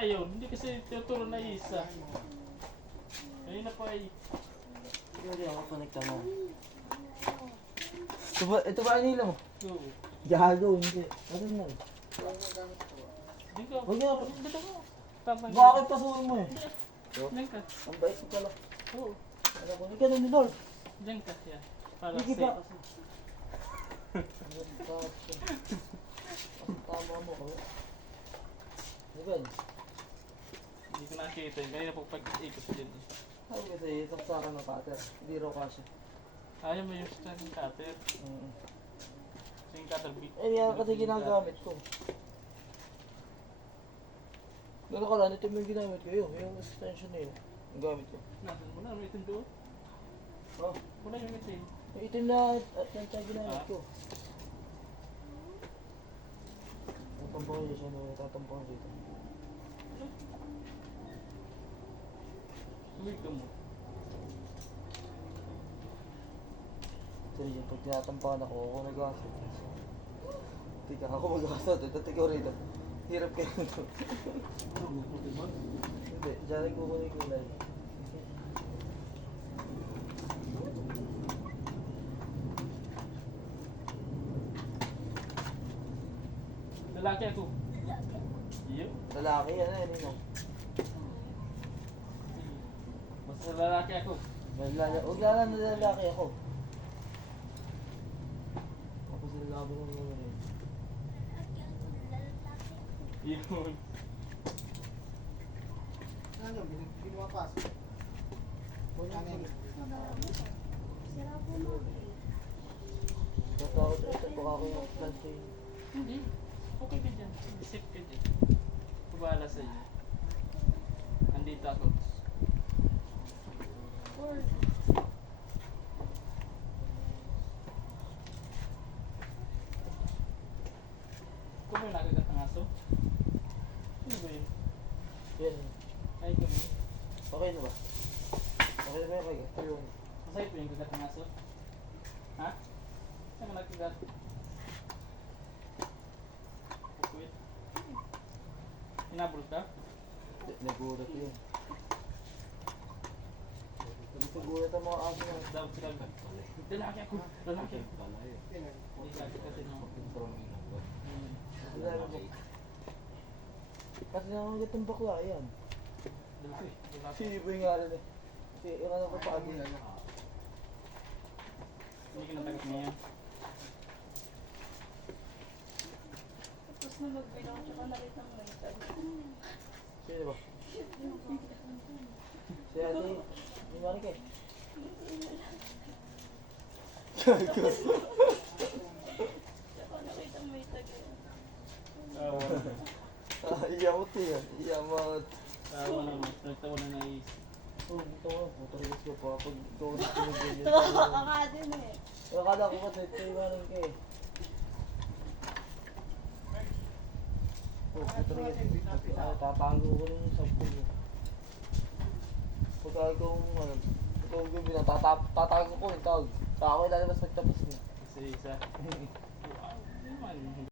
Ayun, hindi kasi tuturo na isa. Ayun na po ay. Hindi ako connecta mo. Ito ba inila mo? Oo. Gago, hindi. Ano na? Di ko. Huwag niya. Dito ko. Tatang. Bakit pasukin mo eh? Diyan ka. Ang bait mo pala. Oo. Alam ko, hindi ka nun ni Lord. Diyan ka siya. Para Hindi safe. ba? Ang tama mo ko. Di ba? Hindi ko nakikita yun. Kanina po pag-ikot din. Sabi kasi saksakan ng cutter. Hindi raw kasya. Ayaw mo yung stand cutter. So yung cutter bit. Eh, yan kasi ginagamit ko. Gano'n ka lang, ito yung ginamit ko yun. Yung extension na yun. Yung gamit ko. Nasaan mo na? May itim doon. Oh, Wala yung itim. yung itim na at yan siya ginamit ko. Tatampo ko siya na tatampo ko dito. Sumig ka mo. Sorry, yung pag tinatampakan ako nag-asot. Tika, ako mag-asot. Ito, tika rito. Hirap kayo ito. Hindi, dyan ko kunin kulay. Lalaki ako. Iyo. Lalaki yan eh, nino. Basta lalaki ako. Huwag lala na lalaki ako. Tapos lalaki mo naman eh. Yun. Ano, binuwapas. Kanin. Natakot ito, baka ko yung plantain. Hindi. Okay ka dyan. Safe ka dyan. Kubala sa iyo. Andito ako. Kung may nakagat ng aso? Ano ba yun? Yan. Ay, kami. Okay na ba? Okay na ba yung kaya? Yung... Masaya po yung kagat ng aso? Ha? Saan mo nakagat? Wait. Hinabol ka? Nagulat yun. Nagulat ang mga aso na. Dapat sila ba? Lalaki ako. Lalaki ako. Hindi ka kasi no. Wala mo. Kasi nangangagat ng bakla, yan. Lalaki. Lalaki. Si Ibo yung nga rin eh. Kasi yung ano ko pa agad. Hindi ka natagat niya. Tapos na magbilang tsaka nakita mo yung sabi. Sino ba? Si ate, ni Marika eh. Tsaka nakita mo yung taga. Iyamot yan. Iyamot. Tawa na mo. Nagtawa na naisip. Oh, ito ko. Putorigas ko pa. Pag ikaw na pinagyan Tawa ka nga din eh. Akala ko kasi ito yung Marika eh. Oh, putorigas ko. Tatango ko rin yung sabon mo. Pagka ikaw, ano, ikaw gabi na, tatago ko yung tawag. Sa ako ilalabas pagtapos mo. Kasi isa. Wow. Naman.